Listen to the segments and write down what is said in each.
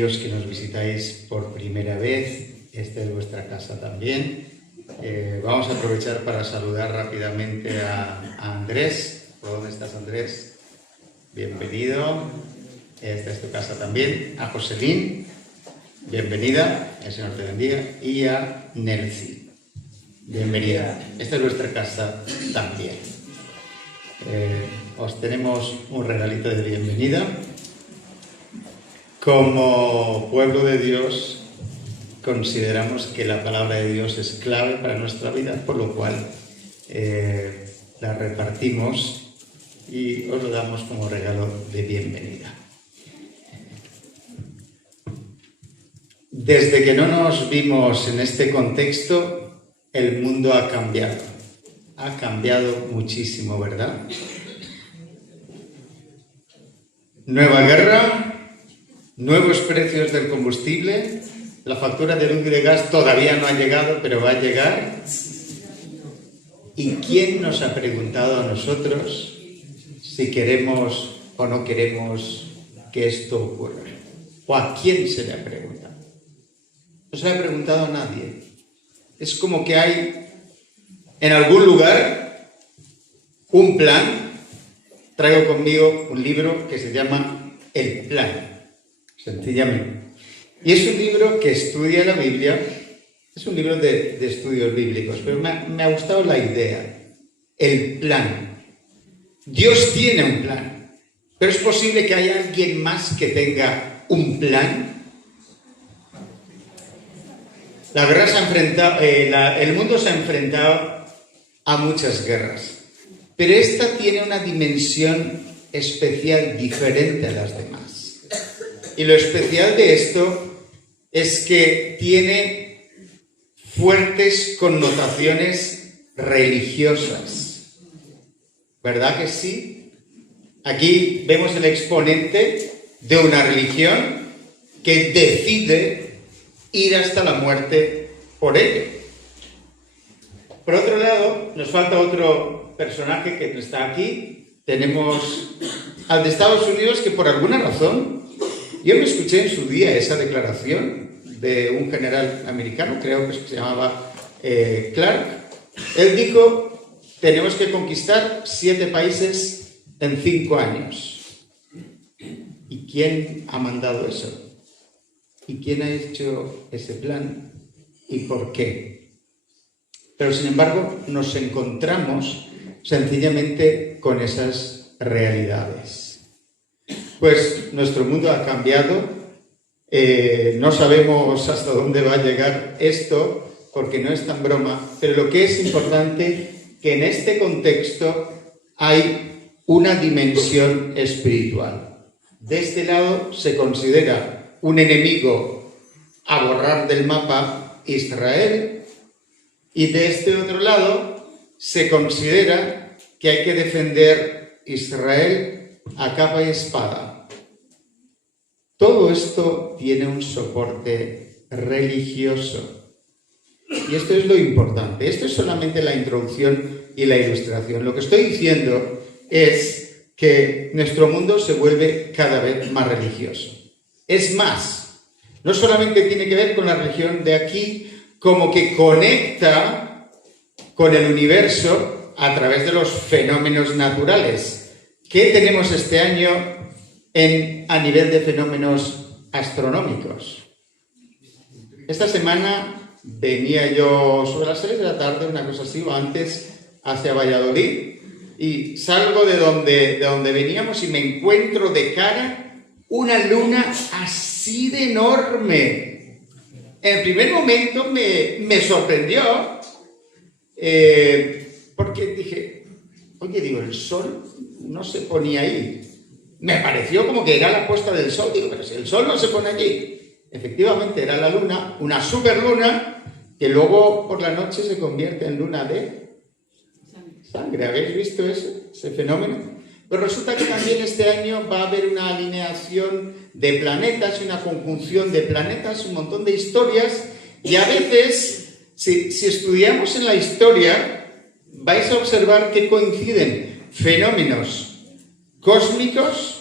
Los que nos visitáis por primera vez, esta es vuestra casa también. Vamos a aprovechar para saludar rápidamente a Andrés. ¿Por dónde estás, Andrés? Bienvenido. Esta es tu casa también. A Joselín, bienvenida. El Señor te bendiga. Y a Nelcy, bienvenida. Esta es vuestra casa también. Os tenemos un regalito de bienvenida. Como pueblo de Dios, consideramos que la palabra de Dios es clave para nuestra vida, por lo cual la repartimos y os lo damos como regalo de bienvenida. Desde que no nos vimos en este contexto, el mundo ha cambiado. Ha cambiado muchísimo, ¿verdad? Nueva guerra. Nuevos precios del combustible, la factura de luz y de gas todavía no ha llegado, pero va a llegar. ¿Y quién nos ha preguntado a nosotros si queremos o no queremos que esto ocurra? ¿O a quién se le ha preguntado? No se le ha preguntado a nadie. Es como que hay en algún lugar un plan. Traigo conmigo un libro que se llama El Plan. Sencillamente. Y es un libro que estudia la Biblia, es un libro de estudios bíblicos, pero me ha gustado la idea, el plan. Dios tiene un plan, pero es posible que haya alguien más que tenga un plan. La guerra se ha enfrentado, el mundo se ha enfrentado a muchas guerras, pero esta tiene una dimensión especial diferente a las demás. Y lo especial de esto es que tiene fuertes connotaciones religiosas. ¿Verdad que sí? Aquí vemos el exponente de una religión que decide ir hasta la muerte por ello. Por otro lado, nos falta otro personaje que no está aquí. Tenemos al de Estados Unidos que por alguna razón... Yo me escuché en su día esa declaración de un general americano, creo que se llamaba Clark. Él dijo, tenemos que conquistar 7 países en 5 años. ¿Y quién ha mandado eso? ¿Y quién ha hecho ese plan? ¿Y por qué? Pero sin embargo nos encontramos sencillamente con esas realidades. Pues nuestro mundo ha cambiado, no sabemos hasta dónde va a llegar esto, porque no es tan broma, pero lo que es importante que en este contexto hay una dimensión espiritual. De este lado se considera un enemigo a borrar del mapa Israel, y de este otro lado se considera que hay que defender Israel a capa y espada. Todo esto tiene un soporte religioso. Y esto es lo importante. Esto es solamente la introducción y la ilustración. Lo que estoy diciendo es que nuestro mundo se vuelve cada vez más religioso. Es más, no solamente tiene que ver con la religión de aquí, como que conecta con el universo a través de los fenómenos naturales. ¿Qué tenemos este año a nivel de fenómenos astronómicos? Esta semana venía yo sobre las 6 de la tarde, una cosa así, o antes, hacia Valladolid, y salgo de donde veníamos y me encuentro de cara una luna así de enorme. En el primer momento me sorprendió, porque dije, oye, digo, el sol no se ponía ahí. Me pareció como que era la puesta del sol. Digo, pero si el sol no se pone allí. Efectivamente, era la luna, una superluna, que luego por la noche se convierte en luna de sangre. ¿Habéis visto ese fenómeno? Pero resulta que también este año va a haber una alineación de planetas, una conjunción de planetas, un montón de historias, y a veces, si estudiamos en la historia, vais a observar que coinciden fenómenos cósmicos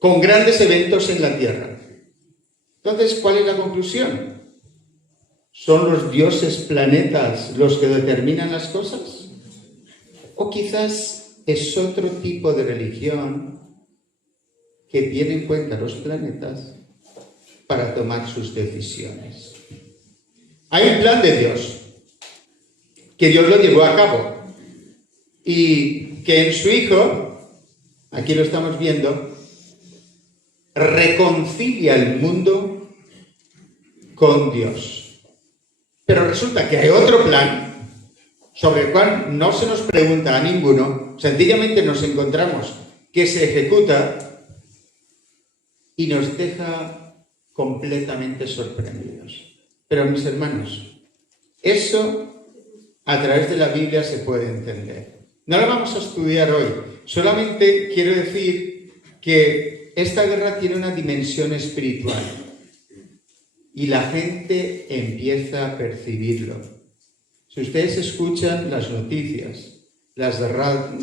con grandes eventos en la Tierra. Entonces, ¿cuál es la conclusión? ¿Son los dioses planetas los que determinan las cosas? ¿O quizás es otro tipo de religión que tiene en cuenta los planetas para tomar sus decisiones? Hay un plan de Dios, que Dios lo llevó a cabo, y que en su Hijo, aquí lo estamos viendo, reconcilia el mundo con Dios. Pero resulta que hay otro plan sobre el cual no se nos pregunta a ninguno, sencillamente nos encontramos que se ejecuta y nos deja completamente sorprendidos. Pero mis hermanos, eso a través de la Biblia se puede entender. No lo vamos a estudiar hoy, solamente quiero decir que esta guerra tiene una dimensión espiritual y la gente empieza a percibirlo. Si ustedes escuchan las noticias, las de radio,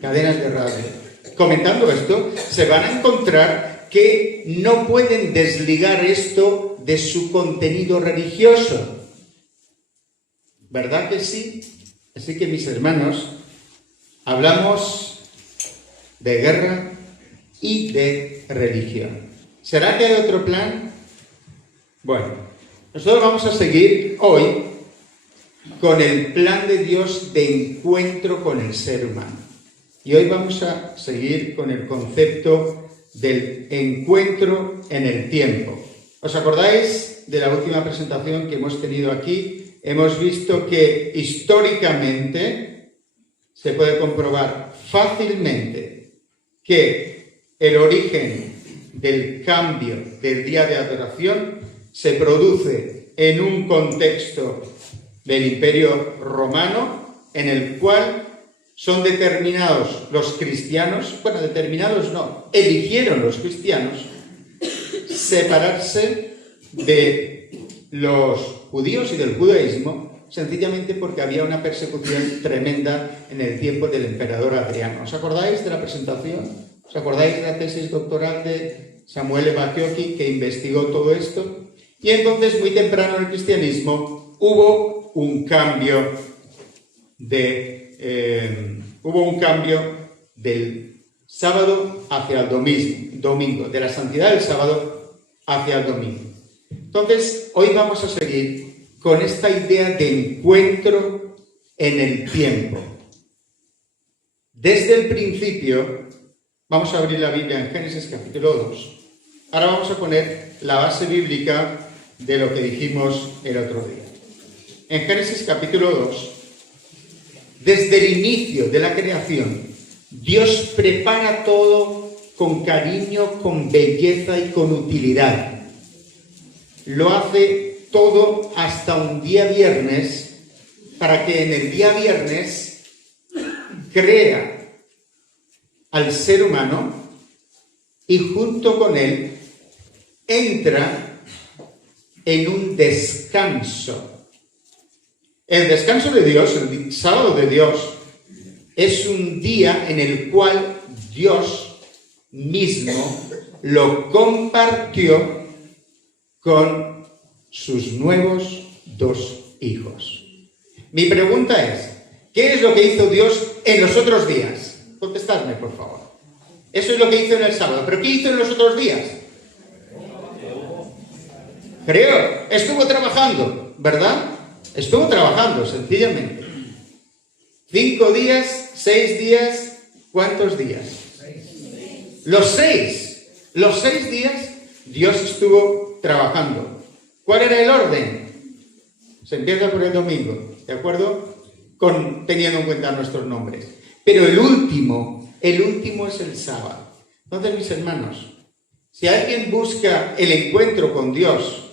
cadenas de radio, comentando esto, se van a encontrar que no pueden desligar esto de su contenido religioso. ¿Verdad que sí? Así que, mis hermanos, hablamos de guerra y de religión. ¿Será que hay otro plan? Bueno, nosotros vamos a seguir hoy con el plan de Dios de encuentro con el ser humano. Y hoy vamos a seguir con el concepto del encuentro en el tiempo. ¿Os acordáis de la última presentación que hemos tenido aquí? Hemos visto que históricamente se puede comprobar fácilmente que el origen del cambio del día de adoración se produce en un contexto del Imperio Romano, en el cual son determinados los cristianos, bueno, determinados no, eligieron los cristianos separarse de los judíos y del judaísmo, sencillamente porque había una persecución tremenda en el tiempo del emperador Adriano. ¿Os acordáis de la presentación? ¿Os acordáis de la tesis doctoral de Samuele Bacchiocchi, que investigó todo esto? Y entonces, muy temprano en el cristianismo, hubo un cambio del sábado hacia el domingo, de la santidad del sábado hacia el domingo. Entonces, hoy vamos a seguir con esta idea de encuentro en el tiempo. Desde el principio, vamos a abrir la Biblia en Génesis capítulo 2. Ahora vamos a poner la base bíblica de lo que dijimos el otro día. En Génesis capítulo 2, desde el inicio de la creación, Dios prepara todo con cariño, con belleza y con utilidad. Lo hace todo hasta un día viernes, para que en el día viernes crea al ser humano y junto con él entra en un descanso. El descanso de Dios, el sábado de Dios, es un día en el cual Dios mismo lo compartió con sus nuevos 2 hijos. Mi pregunta es, ¿qué es lo que hizo Dios en los otros días? Contestadme, por favor. Eso es lo que hizo en el sábado. ¿Pero qué hizo en los otros días? Creo, estuvo trabajando, ¿verdad? Estuvo trabajando, sencillamente. 5 días, 6 días, ¿cuántos días? 6. Los 6 días Dios estuvo trabajando. ¿Cuál era el orden? Se empieza por el domingo, ¿de acuerdo? Teniendo en cuenta nuestros nombres. Pero el último es el sábado. Entonces, mis hermanos, si alguien busca el encuentro con Dios,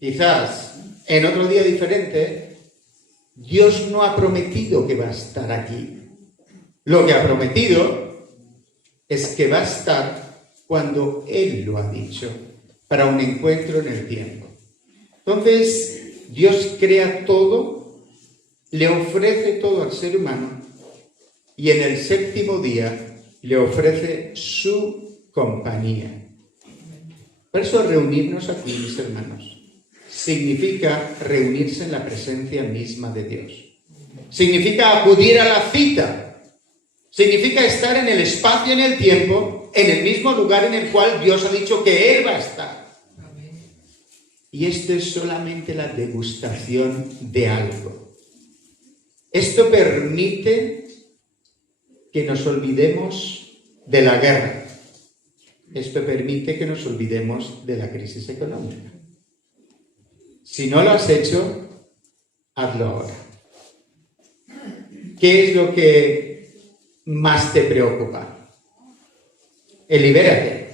quizás en otro día diferente, Dios no ha prometido que va a estar aquí. Lo que ha prometido es que va a estar cuando Él lo ha dicho, para un encuentro en el tiempo. Entonces, Dios crea todo, le ofrece todo al ser humano y en el 7º día le ofrece su compañía. Por eso reunirnos aquí, mis hermanos, significa reunirse en la presencia misma de Dios. Significa acudir a la cita. Significa estar en el espacio y en el tiempo, en el mismo lugar en el cual Dios ha dicho que Él va a estar. Y esto es solamente la degustación de algo. Esto permite que nos olvidemos de la guerra. Esto permite que nos olvidemos de la crisis económica. Si no lo has hecho, hazlo ahora. ¿Qué es lo que más te preocupa? Libérate.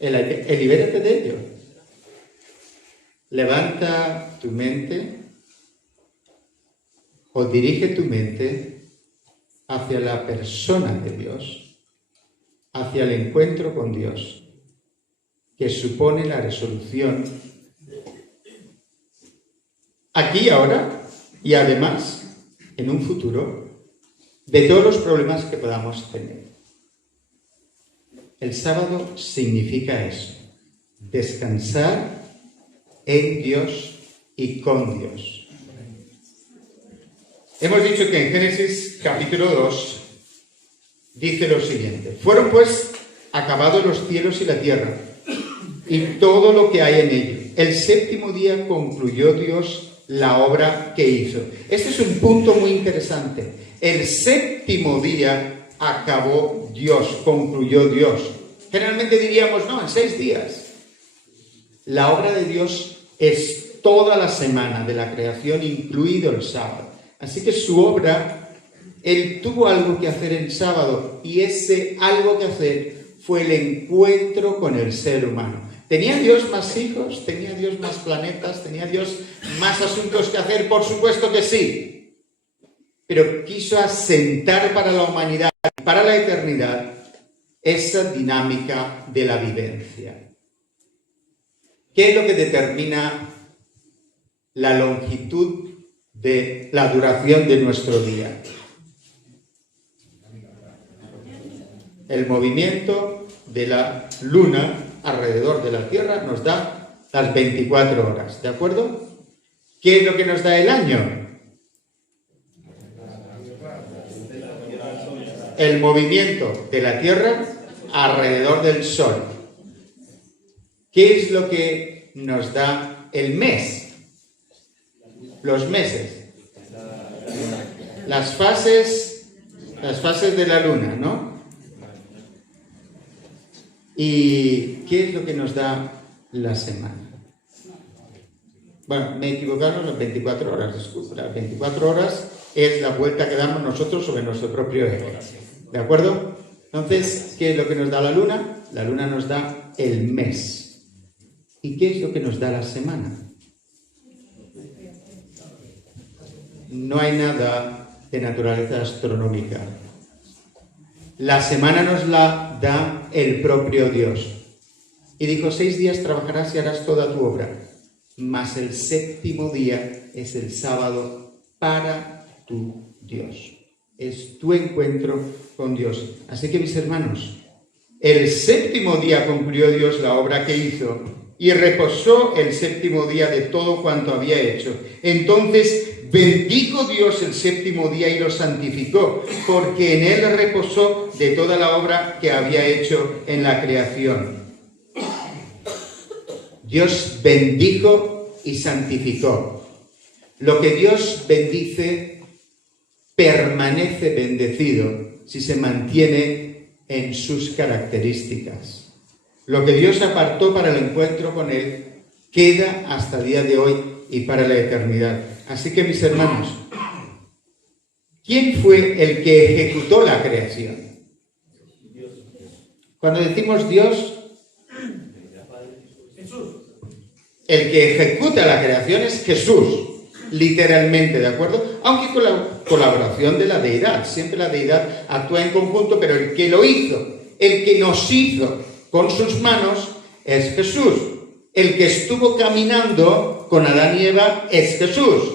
Libérate de ello. Levanta tu mente o dirige tu mente hacia la persona de Dios, hacia el encuentro con Dios, que supone la resolución aquí y ahora, y además en un futuro, de todos los problemas que podamos tener. El sábado significa eso, descansar en Dios y con Dios. Hemos dicho que en Génesis capítulo 2 dice lo siguiente: fueron pues acabados los cielos y la tierra y todo lo que hay en ellos. El séptimo día concluyó Dios la obra que hizo. Este es un punto muy interesante. El séptimo día acabó Dios, concluyó Dios. Generalmente diríamos, no, en 6 días. La obra de Dios es toda la semana de la creación, incluido el sábado. Así que su obra, Él tuvo algo que hacer en sábado, y ese algo que hacer fue el encuentro con el ser humano. ¿Tenía Dios más hijos? ¿Tenía Dios más planetas? ¿Tenía Dios más asuntos que hacer? Por supuesto que sí. Pero quiso asentar para la humanidad, para la eternidad, esa dinámica de la vivencia. ¿Qué es lo que determina la longitud de la duración de nuestro día? El movimiento de la luna alrededor de la Tierra nos da las 24 horas, ¿de acuerdo? ¿Qué es lo que nos da el año? El movimiento de la Tierra alrededor del Sol. ¿Qué es lo que nos da el mes? Los meses. Las fases de la luna, ¿no? ¿Y qué es lo que nos da la semana? Bueno, me he equivocado, las 24 horas, disculpe. Las 24 horas es la vuelta que damos nosotros sobre nuestro propio eje. ¿De acuerdo? Entonces, ¿qué es lo que nos da la luna? La luna nos da el mes. ¿Y qué es lo que nos da la semana? No hay nada de naturaleza astronómica. La semana nos la da el propio Dios. Y dijo, 6 días trabajarás y harás toda tu obra. Mas el séptimo día es el sábado para tu Dios. Es tu encuentro con Dios. Así que, mis hermanos, el séptimo día concluyó Dios la obra que hizo y reposó el séptimo día de todo cuanto había hecho. Entonces bendijo Dios el séptimo día y lo santificó, porque en él reposó de toda la obra que había hecho en la creación. Dios bendijo y santificó. Lo que Dios bendice permanece bendecido si se mantiene en sus características. Lo que Dios apartó para el encuentro con Él queda hasta el día de hoy y para la eternidad. Así que, mis hermanos, ¿quién fue el que ejecutó la creación? Cuando decimos Dios, el que ejecuta la creación es Jesús, literalmente, ¿de acuerdo? Aunque con la colaboración de la deidad. Siempre la deidad actúa en conjunto, pero el que lo hizo, el que nos hizo con sus manos es Jesús. El que estuvo caminando con Adán y Eva es Jesús.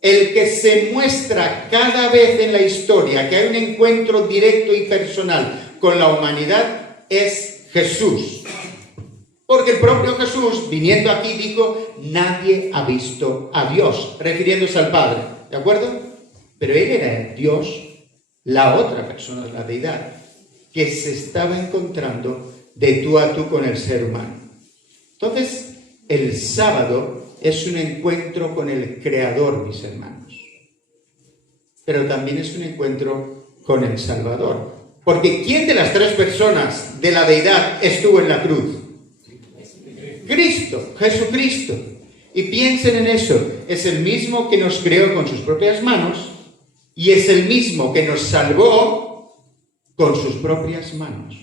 El que se muestra cada vez en la historia que hay un encuentro directo y personal con la humanidad es Jesús. Porque el propio Jesús, viniendo aquí, dijo, nadie ha visto a Dios, refiriéndose al Padre, ¿de acuerdo? Pero Él era el Dios, la otra persona, la deidad, que se estaba encontrando de tú a tú con el ser humano. Entonces, el sábado es un encuentro con el Creador, mis hermanos. Pero también es un encuentro con el Salvador. Porque ¿quién de las tres personas de la deidad estuvo en la cruz? Cristo, Jesucristo. Y piensen en eso, es el mismo que nos creó con sus propias manos y es el mismo que nos salvó con sus propias manos.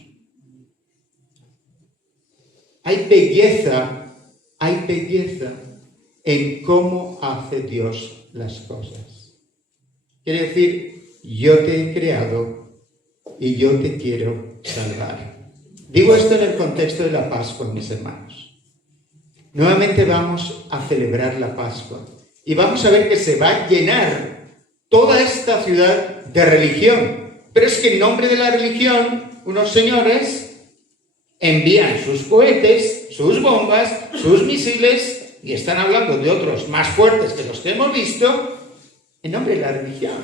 Hay belleza en cómo hace Dios las cosas. Quiere decir, yo te he creado y yo te quiero salvar. Digo esto en el contexto de la Pascua, mis hermanos. Nuevamente vamos a celebrar la Pascua y vamos a ver que se va a llenar toda esta ciudad de religión. Pero es que en nombre de la religión, unos señores envían sus cohetes, sus bombas, sus misiles y están hablando de otros más fuertes que los que hemos visto en nombre de la religión.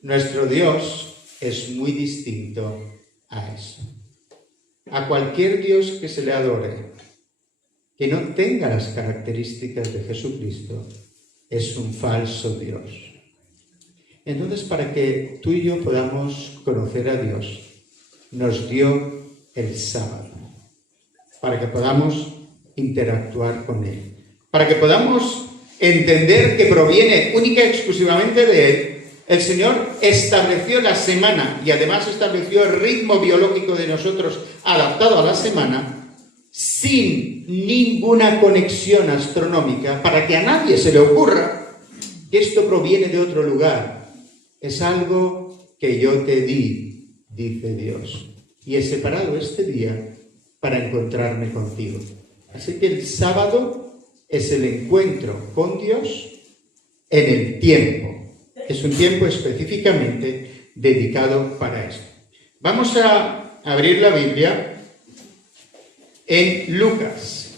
Nuestro Dios es muy distinto a eso. A cualquier Dios que se le adore, que no tenga las características de Jesucristo, es un falso Dios. Entonces, para que tú y yo podamos conocer a Dios, nos dio el sábado, para que podamos interactuar con Él, para que podamos entender que proviene única y exclusivamente de Él. El Señor estableció la semana y además estableció el ritmo biológico de nosotros adaptado a la semana sin ninguna conexión astronómica para que a nadie se le ocurra que esto proviene de otro lugar. Es algo que yo te di, dice Dios, y he separado este día para encontrarme contigo. Así que el sábado es el encuentro con Dios en el tiempo. Es un tiempo específicamente dedicado para esto. Vamos a abrir la Biblia en Lucas.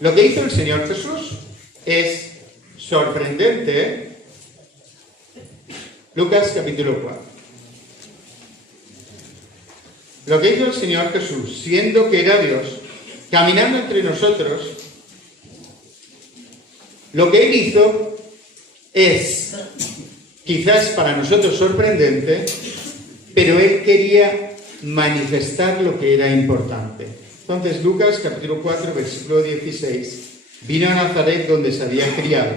Lo que hizo el Señor Jesús es sorprendente. Lucas capítulo 4. Lo que hizo el Señor Jesús, siendo que era Dios, caminando entre nosotros, lo que Él hizo es, quizás para nosotros sorprendente, pero Él quería manifestar lo que era importante. Entonces, Lucas capítulo 4, versículo 16, vino a Nazaret donde se había criado,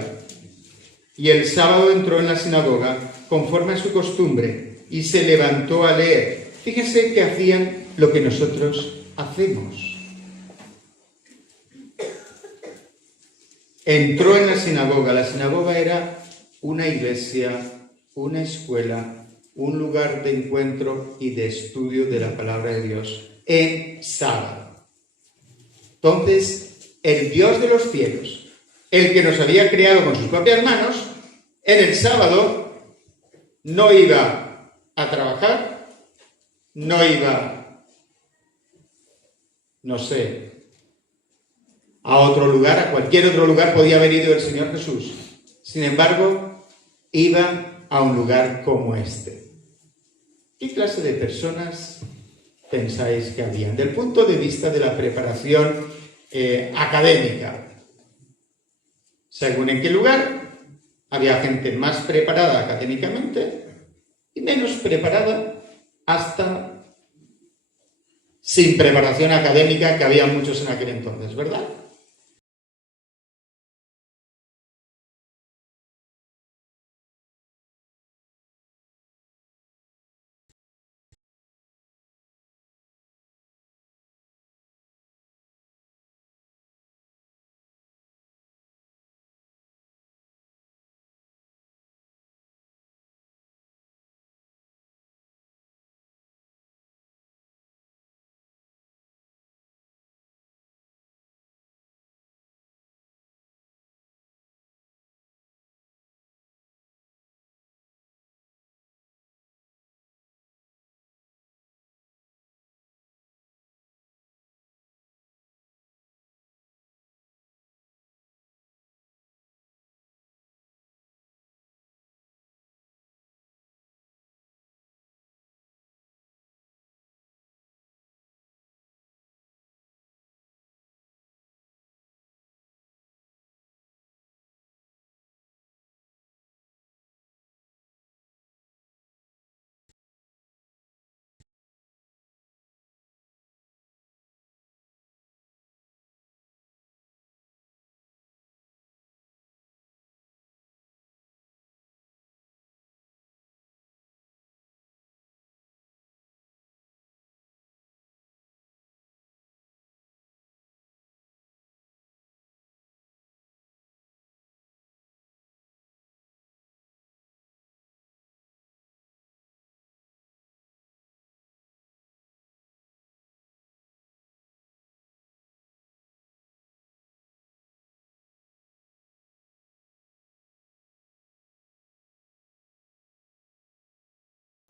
y el sábado entró en la sinagoga conforme a su costumbre, y se levantó a leer. Fíjense que hacían lo que nosotros hacemos. Entró en la sinagoga. La sinagoga era una iglesia, una escuela, un lugar de encuentro y de estudio de la palabra de Dios en sábado. Entonces, el Dios de los cielos, el que nos había creado con sus propias manos, en el sábado no iba a trabajar, no iba, no sé, a otro lugar, a cualquier otro lugar podía haber ido el Señor Jesús. Sin embargo, iba a un lugar como este. ¿Qué clase de personas pensáis que habían? Del punto de vista de la preparación académica. Según en qué lugar, había gente más preparada académicamente y menos preparada hasta sin preparación académica, que había muchos en aquel entonces, ¿verdad?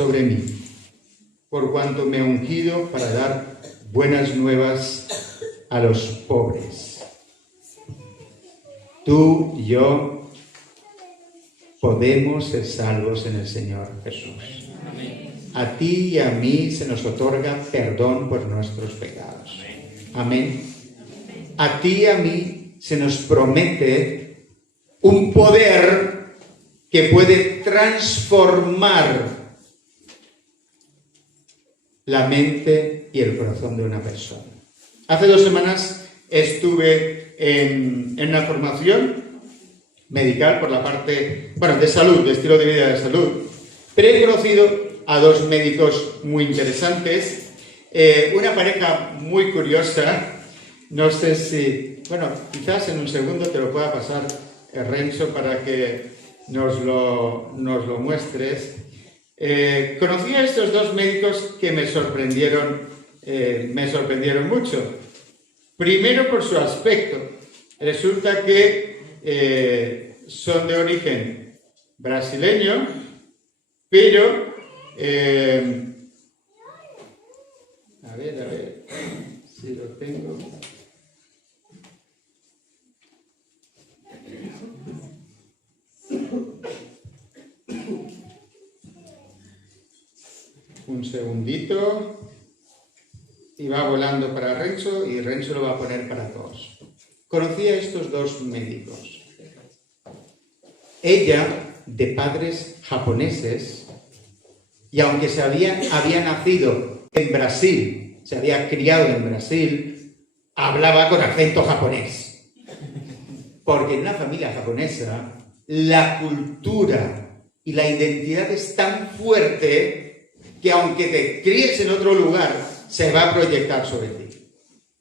sobre mí, por cuanto me ha ungido para dar buenas nuevas a los pobres. Tú y yo podemos ser salvos en el Señor Jesús. A ti y a mí se nos otorga perdón por nuestros pecados. Amén. A ti y a mí se nos promete un poder que puede transformar la mente y el corazón de una persona. Hace 2 semanas estuve en una formación medical por la parte, de salud, de estilo de vida de salud, pero he conocido a 2 médicos muy interesantes, una pareja muy curiosa. No sé si, quizás en un segundo te lo pueda pasar, Renzo, para que nos lo muestres. Conocí a estos 2 médicos que me sorprendieron mucho. Primero por su aspecto. Resulta que son de origen brasileño, pero a ver si lo tengo. Un segundito. Y va volando para Renzo y Renzo lo va a poner para todos. Conocí a estos 2 médicos. Ella, de padres japoneses, y aunque había nacido en Brasil, se había criado en Brasil, hablaba con acento japonés. Porque en una familia japonesa, la cultura y la identidad es tan fuerte que aunque te críes en otro lugar, se va a proyectar sobre ti.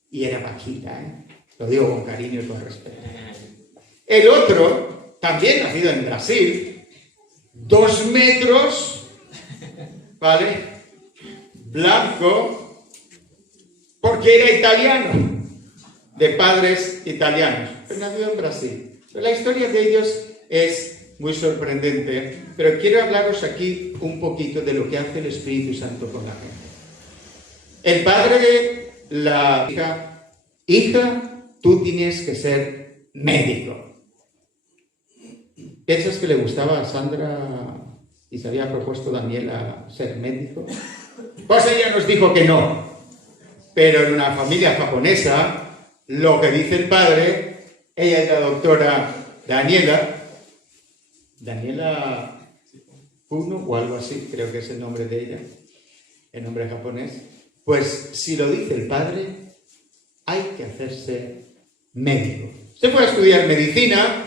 Y era bajita, lo digo con cariño y con respeto. El otro, también nacido en Brasil, 2 metros, ¿vale? Blanco, porque era italiano, de padres italianos, pero nacido en Brasil. Pero la historia de ellos es muy sorprendente, pero quiero hablaros aquí un poquito de lo que hace el Espíritu Santo con la gente. El padre de la hija, tú tienes que ser médico. ¿Piensas que le gustaba a Sandra y se había propuesto Daniela ser médico? Pues ella nos dijo que no. Pero en una familia japonesa, lo que dice el padre, ella es la doctora Daniela Puno o algo así, creo que es el nombre de ella, el nombre japonés. Pues si lo dice el padre, hay que hacerse médico. Se fue a estudiar medicina,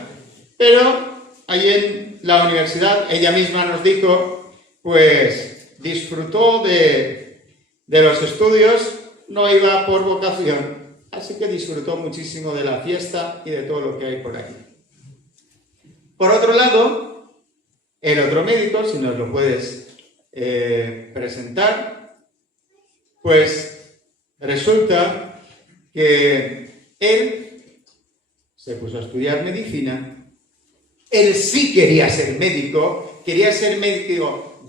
pero allí en la universidad, ella misma nos dijo, pues disfrutó de los estudios, no iba por vocación, así que disfrutó muchísimo de la fiesta y de todo lo que hay por ahí. Por otro lado, el otro médico, si nos lo puedes presentar, pues resulta que él se puso a estudiar medicina. Él sí quería ser médico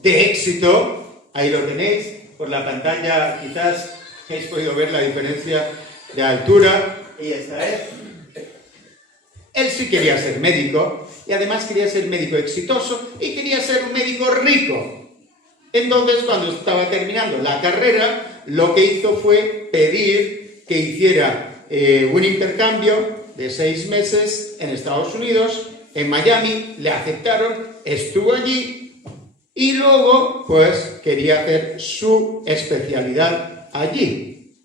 de éxito. Ahí lo tenéis, por la pantalla quizás habéis podido ver la diferencia de altura. Y esta es. Él sí quería ser médico y además quería ser médico exitoso y quería ser un médico rico. Entonces, cuando estaba terminando la carrera, lo que hizo fue pedir que hiciera un intercambio de 6 meses en Estados Unidos, en Miami, le aceptaron, estuvo allí y luego, pues, quería hacer su especialidad allí.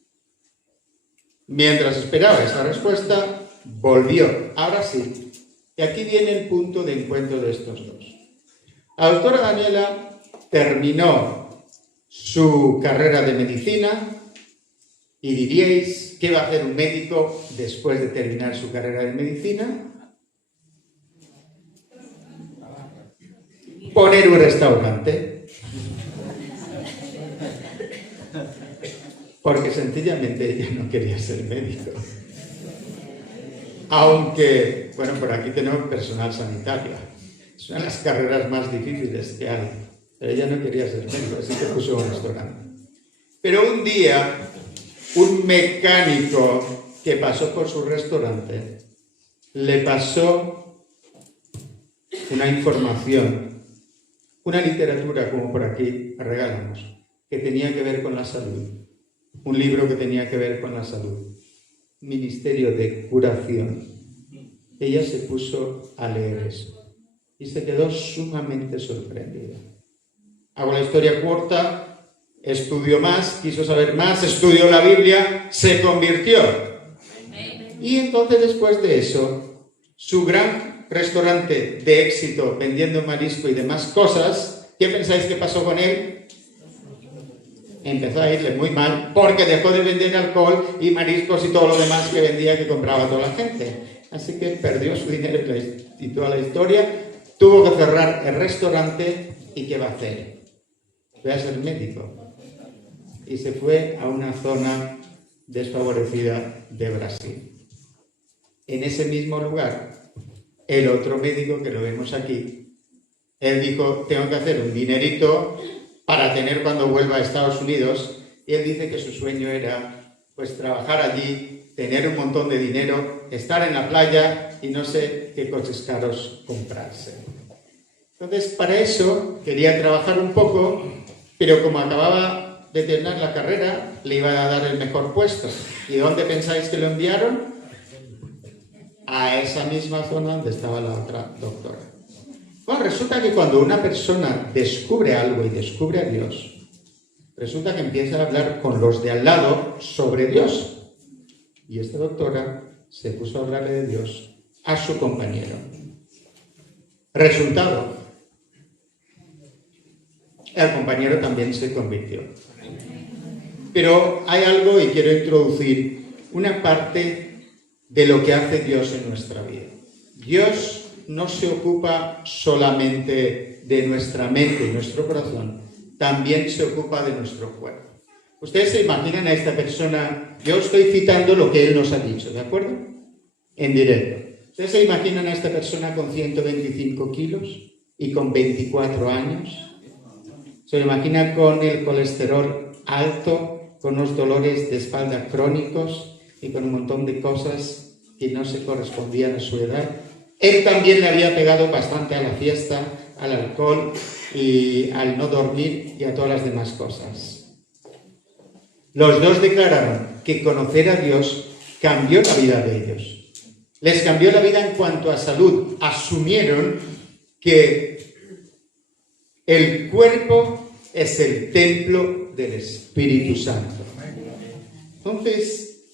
Mientras esperaba esa respuesta, volvió a Brasil. Y aquí viene el punto de encuentro de estos 2. La doctora Daniela terminó su carrera de medicina y diríais, ¿qué va a hacer un médico después de terminar su carrera de medicina? Poner un restaurante. Porque sencillamente ella no quería ser médico. Aunque, por aquí tenemos personal sanitario. Es una de las carreras más difíciles que hay. Pero ella no quería ser médico, así que puso un restaurante. Pero un día, un mecánico que pasó por su restaurante le pasó una información, una literatura como por aquí regalamos, que tenía que ver con la salud. Un libro que tenía que ver con la salud. Ministerio de Curación. Ella se puso a leer eso y se quedó sumamente sorprendida. Hago la historia corta, estudió más, quiso saber más, estudió la Biblia, se convirtió. Y entonces después de eso, su gran restaurante de éxito vendiendo marisco y demás cosas, ¿qué pensáis que pasó con él? Empezó a irle muy mal porque dejó de vender alcohol y mariscos y todo lo demás que vendía, que compraba toda la gente. Así que perdió su dinero y toda la historia. Tuvo que cerrar el restaurante y ¿qué va a hacer? Fue a ser médico y se fue a una zona desfavorecida de Brasil. En ese mismo lugar, el otro médico que lo vemos aquí, él dijo, tengo que hacer un dinerito para tener cuando vuelva a Estados Unidos, y él dice que su sueño era pues trabajar allí, tener un montón de dinero, estar en la playa y no sé qué coches caros comprarse. Entonces, para eso quería trabajar un poco, pero como acababa de terminar la carrera, le iba a dar el mejor puesto. ¿Y dónde pensáis que lo enviaron? A esa misma zona donde estaba la otra doctora. Bueno, resulta que cuando una persona descubre algo y descubre a Dios, resulta que empieza a hablar con los de al lado sobre Dios. Y esta doctora se puso a hablarle de Dios a su compañero. Resultado, el compañero también se convirtió. Pero hay algo, y quiero introducir una parte de lo que hace Dios en nuestra vida. Dios no se ocupa solamente de nuestra mente y nuestro corazón, también se ocupa de nuestro cuerpo. Ustedes se imaginan a esta persona, yo estoy citando lo que él nos ha dicho, ¿de acuerdo? En directo. Ustedes se imaginan a esta persona con 125 kilos y con 24 años. Se lo imagina con el colesterol alto, con unos dolores de espalda crónicos y con un montón de cosas que no se correspondían a su edad. Él también le había pegado bastante a la fiesta, al alcohol y al no dormir y a todas las demás cosas. Los dos declararon que conocer a Dios cambió la vida de ellos. Les cambió la vida en cuanto a salud. Asumieron que el cuerpo es el templo del Espíritu Santo. Entonces,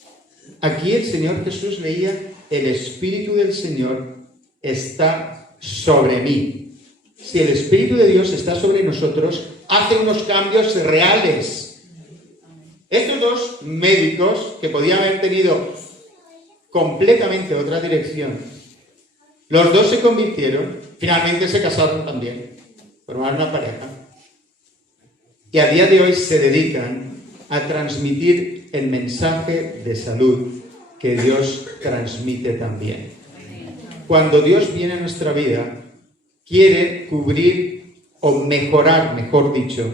aquí el Señor Jesús leía, el Espíritu del Señor está sobre mí. Si el Espíritu de Dios está sobre nosotros, hace unos cambios reales. Estos dos médicos, que podían haber tenido completamente otra dirección, los dos se convirtieron, finalmente se casaron también, formaron una pareja, y a día de hoy se dedican a transmitir el mensaje de salud que Dios transmite también. Cuando Dios viene a nuestra vida, quiere cubrir o mejorar, mejor dicho,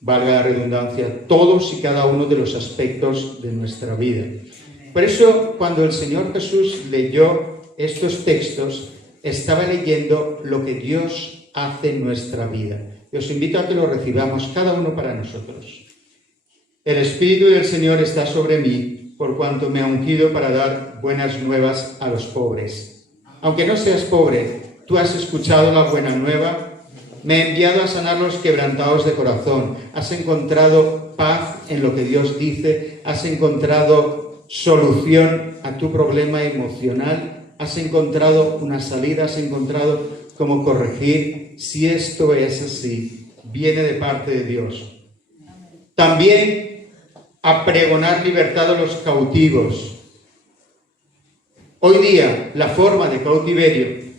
valga la redundancia, todos y cada uno de los aspectos de nuestra vida. Por eso, cuando el Señor Jesús leyó estos textos, estaba leyendo lo que Dios hace en nuestra vida. Y os invito a que lo recibamos cada uno para nosotros. El Espíritu del Señor está sobre mí, por cuanto me ha ungido para dar buenas nuevas a los pobres. Aunque no seas pobre, tú has escuchado la buena nueva. Me he enviado a sanar los quebrantados de corazón. Has encontrado paz en lo que Dios dice. Has encontrado solución a tu problema emocional. Has encontrado una salida. Has encontrado cómo corregir. Si esto es así, viene de parte de Dios. También a pregonar libertad a los cautivos. Hoy día, la forma de cautiverio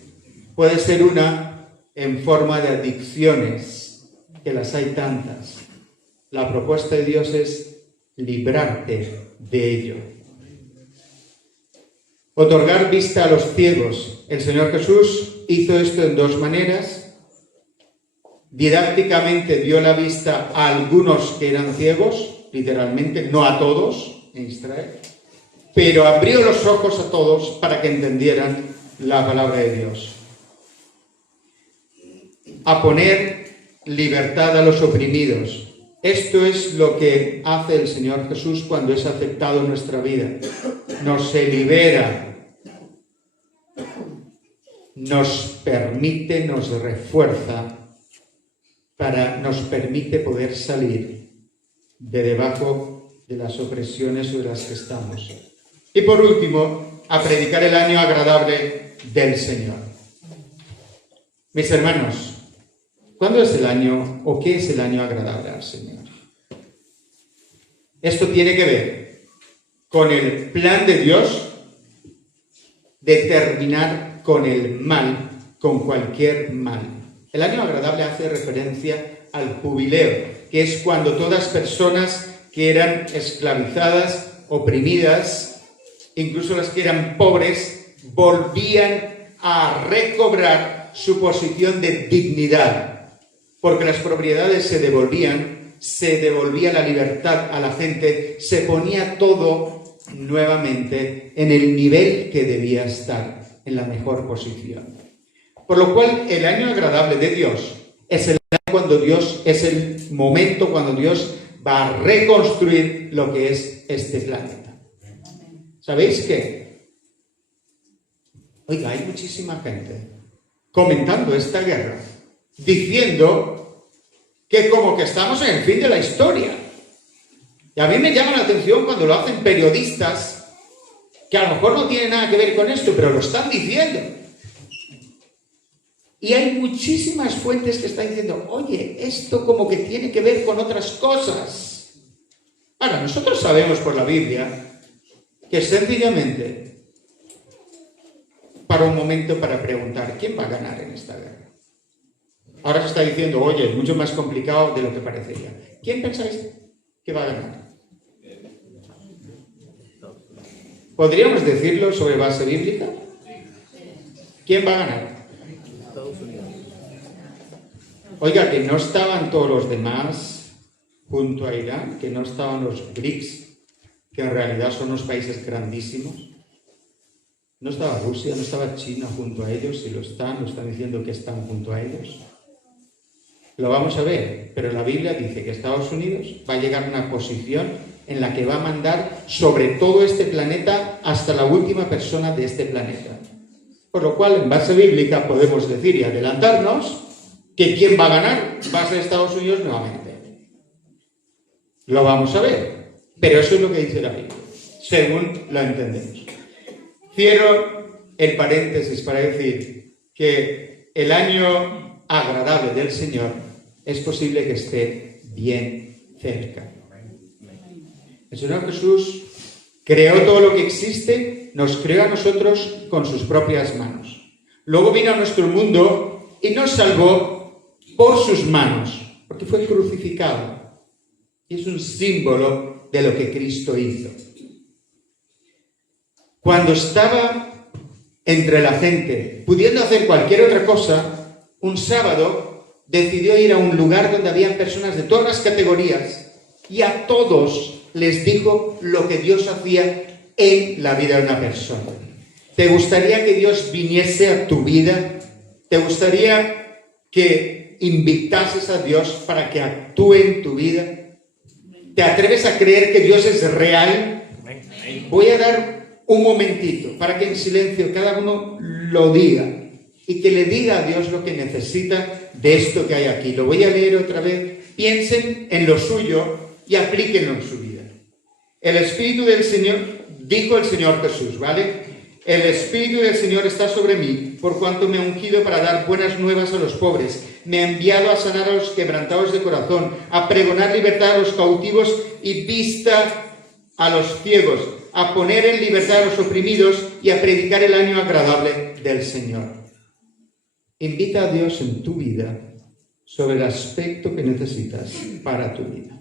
puede ser una en forma de adicciones, que las hay tantas. La propuesta de Dios es librarte de ello. Otorgar vista a los ciegos. El Señor Jesús hizo esto en dos maneras. didácticamente dio la vista a algunos que eran ciegos, literalmente, no a todos en Israel, pero abrió los ojos a todos para que entendieran la palabra de Dios. A poner libertad a los oprimidos. Esto es lo que hace el Señor Jesús cuando es aceptado en nuestra vida. Nos libera, nos permite, nos refuerza, nos permite poder salir de debajo de las opresiones sobre las que estamos. Y por último, a predicar el año agradable del Señor. Mis hermanos, ¿cuándo es el año o qué es el año agradable al Señor? Esto tiene que ver con el plan de Dios de terminar con el mal, con cualquier mal. El año agradable hace referencia al jubileo, que es cuando todas personas que eran esclavizadas, oprimidas, incluso las que eran pobres, volvían a recobrar su posición de dignidad, porque las propiedades se devolvía la libertad a la gente, se ponía todo nuevamente en el nivel que debía estar, en la mejor posición. Por lo cual, el año agradable de Dios es el año cuando Dios, es el momento cuando Dios va a reconstruir lo que es este planeta. ¿Sabéis qué? Oiga, hay muchísima gente comentando esta guerra, diciendo que como que estamos en el fin de la historia. Y a mí me llama la atención cuando lo hacen periodistas, que a lo mejor no tienen nada que ver con esto, pero lo están diciendo. Y hay muchísimas fuentes que están diciendo, oye, esto como que tiene que ver con otras cosas. Ahora, nosotros sabemos por la Biblia que sencillamente para un momento para preguntar, ¿quién va a ganar en esta guerra? Ahora se está diciendo, oye, es mucho más complicado de lo que parecería. ¿Quién pensáis que va a ganar? ¿Podríamos decirlo sobre base bíblica? ¿Quién va a ganar? Oiga, que no estaban todos los demás junto a Irán, que no estaban los BRICS, que en realidad son unos países grandísimos. No estaba Rusia, no estaba China junto a ellos, si lo están diciendo que están junto a ellos. Lo vamos a ver, pero la Biblia dice que Estados Unidos va a llegar a una posición en la que va a mandar sobre todo este planeta hasta la última persona de este planeta. Por lo cual, en base bíblica, podemos decir y adelantarnos que ¿quién va a ganar? Va a ser Estados Unidos nuevamente. Lo vamos a ver, pero eso es lo que dice la Biblia, según lo entendemos. Cierro el paréntesis para decir que el año agradable del Señor es posible que esté bien cerca. El Señor Jesús creó todo lo que existe, nos creó a nosotros con sus propias manos. Luego vino a nuestro mundo y nos salvó por sus manos, porque fue crucificado. Y es un símbolo de lo que Cristo hizo. Cuando estaba entre la gente, pudiendo hacer cualquier otra cosa, un sábado decidió ir a un lugar donde había personas de todas las categorías y a todos les dijo lo que Dios hacía en la vida de una persona. ¿Te gustaría que Dios viniese a tu vida? ¿Te gustaría que invitases a Dios para que actúe en tu vida? ¿Te atreves a creer que Dios es real? Voy a dar un momentito para que en silencio cada uno lo diga y que le diga a Dios lo que necesita de esto que hay aquí. Lo voy a leer otra vez. Piensen en lo suyo y aplíquenlo en su vida. El Espíritu del Señor, dijo el Señor Jesús, ¿vale? El Espíritu del Señor está sobre mí, por cuanto me ha ungido para dar buenas nuevas a los pobres. Me ha enviado a sanar a los quebrantados de corazón, a pregonar libertad a los cautivos y vista a los ciegos, a poner en libertad a los oprimidos y a predicar el año agradable del Señor. Invita a Dios en tu vida sobre el aspecto que necesitas para tu vida.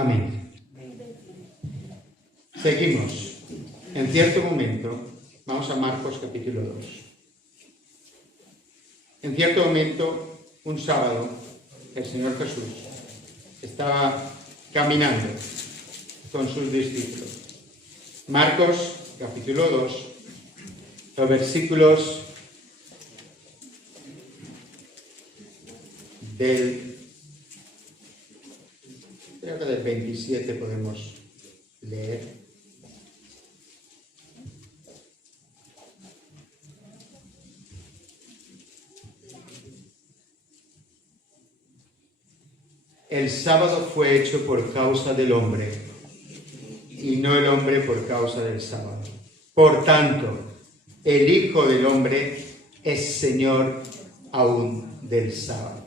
Amén. Seguimos. En cierto momento, vamos a Marcos capítulo 2. En cierto momento, un sábado, el Señor Jesús estaba caminando con sus discípulos. Marcos capítulo 2, los versículos creo que del 27 podemos leer. El sábado fue hecho por causa del hombre, y no el hombre por causa del sábado. Por tanto, el Hijo del Hombre es Señor aún del sábado.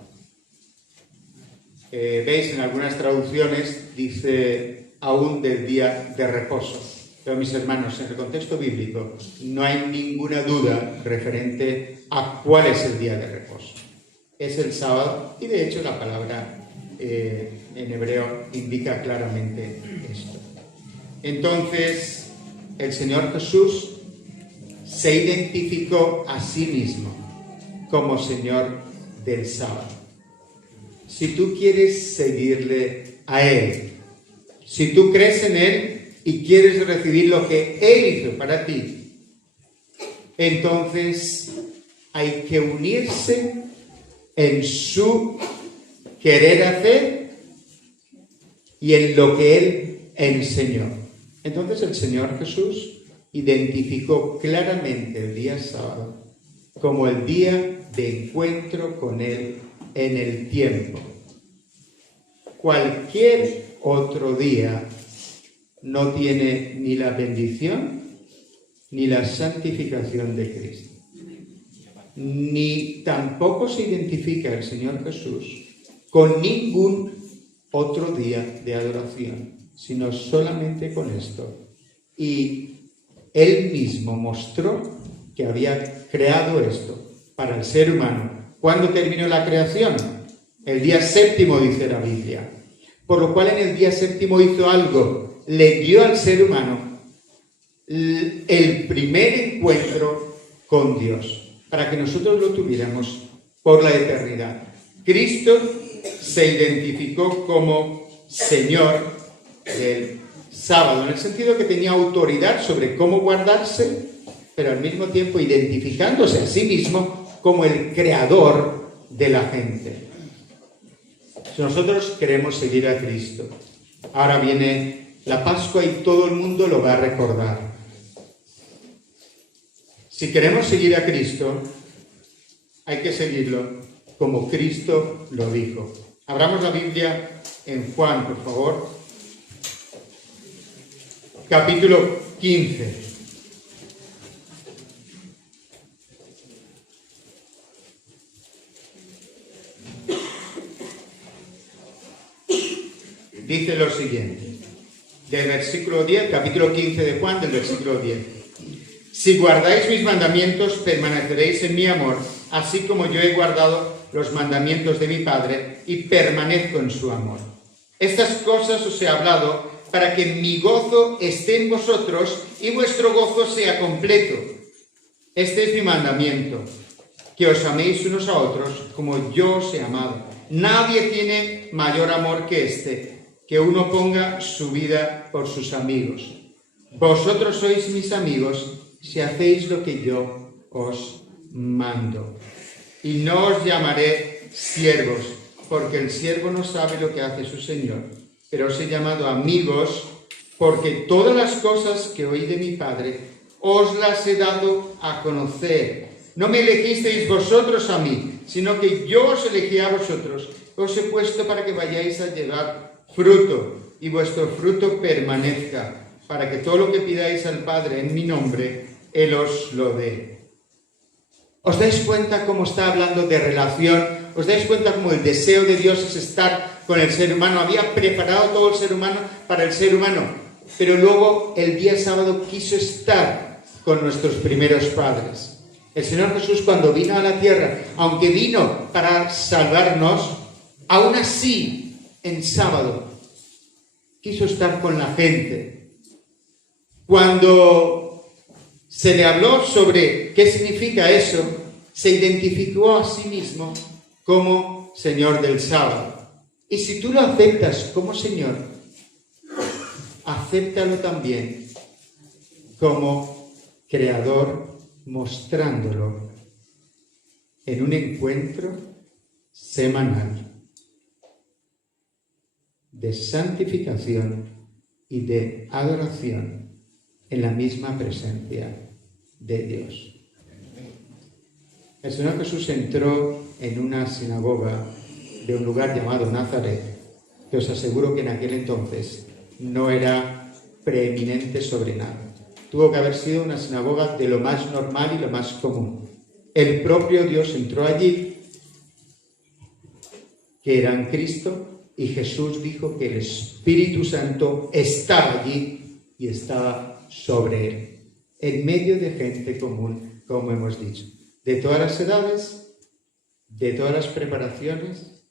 Veis, en algunas traducciones dice aún del día de reposo. Pero mis hermanos, en el contexto bíblico no hay ninguna duda referente a cuál es el día de reposo. Es el sábado, y de hecho la palabra en hebreo indica claramente esto. Entonces, el Señor Jesús se identificó a sí mismo como Señor del sábado. Si tú quieres seguirle a Él, si tú crees en Él y quieres recibir lo que Él hizo para ti, entonces hay que unirse en su querer hacer y en lo que Él enseñó. Entonces el Señor Jesús identificó claramente el día sábado como el día de encuentro con Él en el tiempo. Cualquier otro día no tiene ni la bendición ni la santificación de Cristo. Ni tampoco se identifica el Señor Jesús con ningún otro día de adoración, sino solamente con esto. Y Él mismo mostró que había creado esto para el ser humano. ¿Cuándo terminó la creación? El día séptimo, dice la Biblia. Por lo cual en el día séptimo hizo algo. Le dio al ser humano el primer encuentro con Dios, para que nosotros lo tuviéramos por la eternidad. Cristo se identificó como Señor del sábado, en el sentido que tenía autoridad sobre cómo guardarse, pero al mismo tiempo identificándose a sí mismo como el creador de la gente. Si nosotros queremos seguir a Cristo, ahora viene la Pascua y todo el mundo lo va a recordar. Si queremos seguir a Cristo, hay que seguirlo como Cristo lo dijo. Abramos la Biblia en Juan, por favor. Capítulo 15. Dice lo siguiente, del versículo 10, capítulo 15 de Juan, del versículo 10. Si guardáis mis mandamientos, permaneceréis en mi amor, así como yo he guardado los mandamientos de mi Padre y permanezco en su amor. Estas cosas os he hablado para que mi gozo esté en vosotros y vuestro gozo sea completo. Este es mi mandamiento, que os améis unos a otros como yo os he amado. Nadie tiene mayor amor que este, que uno ponga su vida por sus amigos. Vosotros sois mis amigos si hacéis lo que yo os mando. Y no os llamaré siervos, porque el siervo no sabe lo que hace su Señor, pero os he llamado amigos, porque todas las cosas que oí de mi Padre os las he dado a conocer. No me elegisteis vosotros a mí, sino que yo os elegí a vosotros. Os he puesto para que vayáis a llevar fruto, y vuestro fruto permanezca, para que todo lo que pidáis al Padre en mi nombre, Él os lo dé. ¿Os dais cuenta cómo está hablando de relación? ¿Os dais cuenta cómo el deseo de Dios es estar con el ser humano? Había preparado todo el ser humano para el ser humano, pero luego el día sábado quiso estar con nuestros primeros padres. El Señor Jesús, cuando vino a la tierra, aunque vino para salvarnos, aún así, en sábado, quiso estar con la gente. Cuando se le habló sobre qué significa eso, se identificó a sí mismo como Señor del sábado. Y si tú lo aceptas como Señor, acéptalo también como Creador, mostrándolo en un encuentro semanal de santificación y de adoración en la misma presencia de Dios. El Señor Jesús entró en una sinagoga de un lugar llamado Nazaret, que os aseguro que en aquel entonces no era preeminente sobre nada. Tuvo que haber sido una sinagoga de lo más normal y lo más común. El propio Dios entró allí, que era en Cristo, y Jesús dijo que el Espíritu Santo estaba allí y estaba sobre él, en medio de gente común, como hemos dicho, de todas las edades, de todas las preparaciones,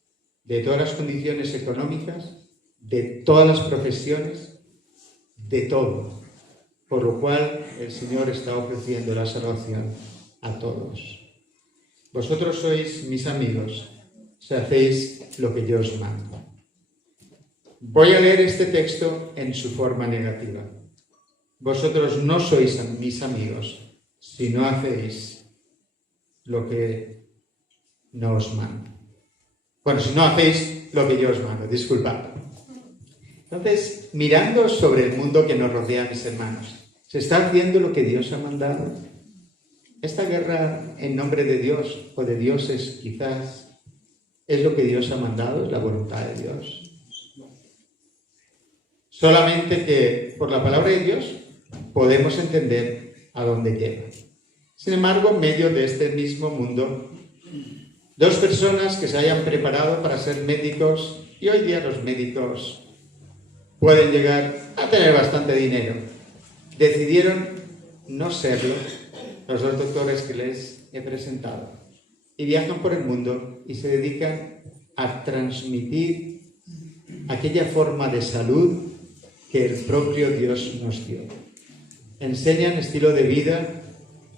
de todas las condiciones económicas, de todas las profesiones, de todo. Por lo cual el Señor está ofreciendo la salvación a todos. Vosotros sois mis amigos si hacéis lo que yo os mando. Voy a leer este texto en su forma negativa. Vosotros no sois mis amigos si no hacéis lo que no os mando. Bueno, si no hacéis lo que yo os mando, disculpad. Entonces, mirando sobre el mundo que nos rodea, mis hermanos, ¿se está haciendo lo que Dios ha mandado? Esta guerra en nombre de Dios o de dioses quizás es lo que Dios ha mandado, es la voluntad de Dios. Solamente que por la palabra de Dios podemos entender a dónde lleva. Sin embargo, en medio de este mismo mundo, dos personas que se hayan preparado para ser médicos, y hoy día los médicos pueden llegar a tener bastante dinero, decidieron no serlo, los dos doctores que les he presentado, y viajan por el mundo y se dedican a transmitir aquella forma de salud que el propio Dios nos dio. Enseñan estilo de vida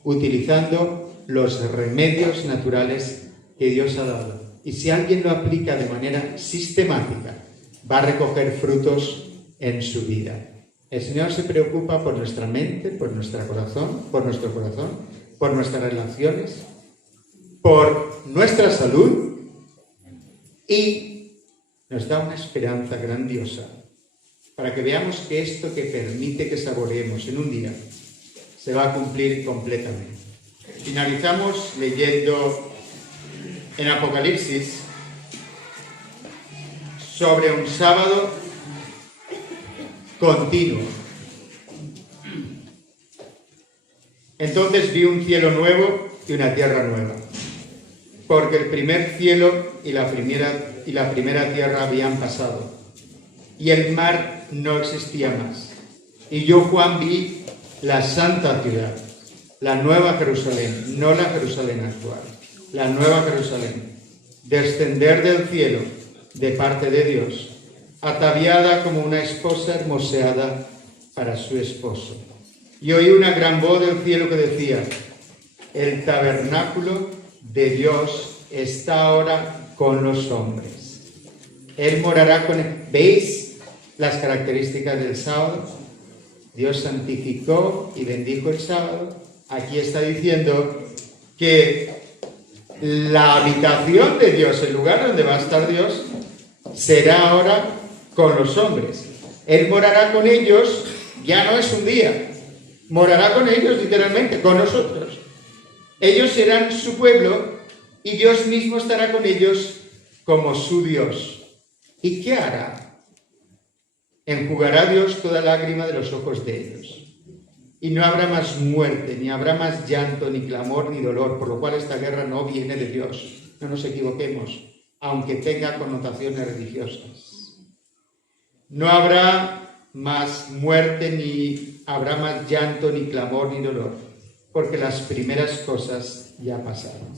utilizando los remedios naturales que Dios ha dado. Y si alguien lo aplica de manera sistemática, va a recoger frutos en su vida. El Señor se preocupa por nuestra mente, por nuestro corazón, por nuestras relaciones, por nuestra salud, y nos da una esperanza grandiosa para que veamos que esto que permite que saboreemos en un día se va a cumplir completamente. Finalizamos leyendo en Apocalipsis sobre un sábado continuo. Entonces vi un cielo nuevo y una tierra nueva, porque el primer cielo y la primera tierra habían pasado, y el mar no existía más. Y yo, Juan, vi la santa ciudad, la nueva Jerusalén, no la Jerusalén actual, la nueva Jerusalén, descender del cielo de parte de Dios, ataviada como una esposa hermoseada para su esposo. Y oí una gran voz del cielo que decía: el tabernáculo de Dios está ahora con los hombres. Él morará con él. ¿Veis las características del sábado? Dios santificó y bendijo el sábado. Aquí está diciendo que la habitación de Dios, el lugar donde va a estar Dios, será ahora con los hombres. Él morará con ellos, ya no es un día, morará con ellos literalmente, con nosotros. Ellos serán su pueblo y Dios mismo estará con ellos como su Dios. ¿Y qué hará? Enjugará Dios toda lágrima de los ojos de ellos. Y no habrá más muerte, ni habrá más llanto, ni clamor, ni dolor, por lo cual esta guerra no viene de Dios. No nos equivoquemos, aunque tenga connotaciones religiosas. No habrá más muerte, ni habrá más llanto, ni clamor, ni dolor, porque las primeras cosas ya pasaron.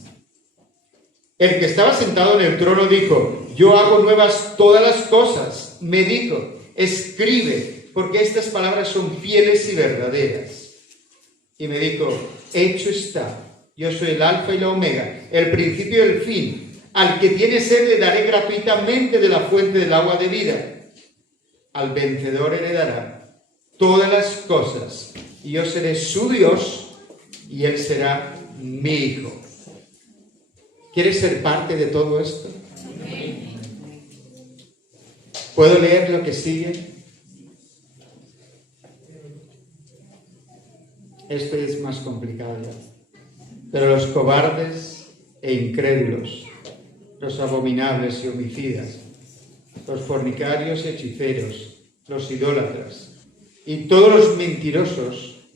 El que estaba sentado en el trono dijo: yo hago nuevas todas las cosas. Me dijo: escribe, porque estas palabras son fieles y verdaderas. Y me dijo, hecho está, yo soy el alfa y la omega, el principio y el fin. Al que tiene sed le daré gratuitamente de la fuente del agua de vida. Al vencedor heredará todas las cosas, y yo seré su Dios, y él será mi hijo. ¿Quieres ser parte de todo esto? ¿Puedo leer lo que sigue? Esto es más complicado ya. Pero los cobardes e incrédulos, los abominables y homicidas, los fornicarios y hechiceros, los idólatras y todos los mentirosos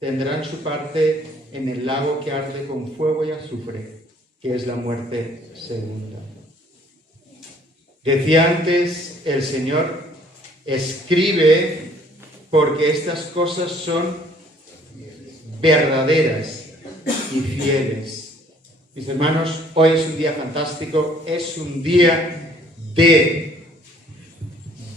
tendrán su parte en el lago que arde con fuego y azufre, que es la muerte segunda. Decía antes el Señor, escribe porque estas cosas son verdaderas y fieles. Mis hermanos, hoy es un día fantástico, es un día de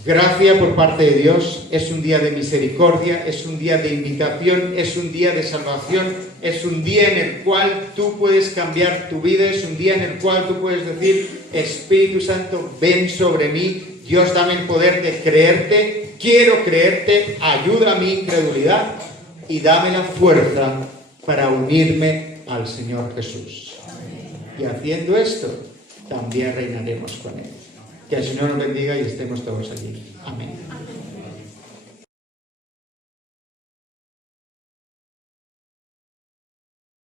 gracia por parte de Dios, es un día de misericordia, es un día de invitación, es un día de salvación, es un día en el cual tú puedes cambiar tu vida, es un día en el cual tú puedes decir, Espíritu Santo, ven sobre mí, Dios, dame el poder de creerte, quiero creerte, ayuda a mi incredulidad y dame la fuerza para unirme al Señor Jesús. Y haciendo esto, también reinaremos con Él. Que el Señor nos bendiga y estemos todos allí. Amén.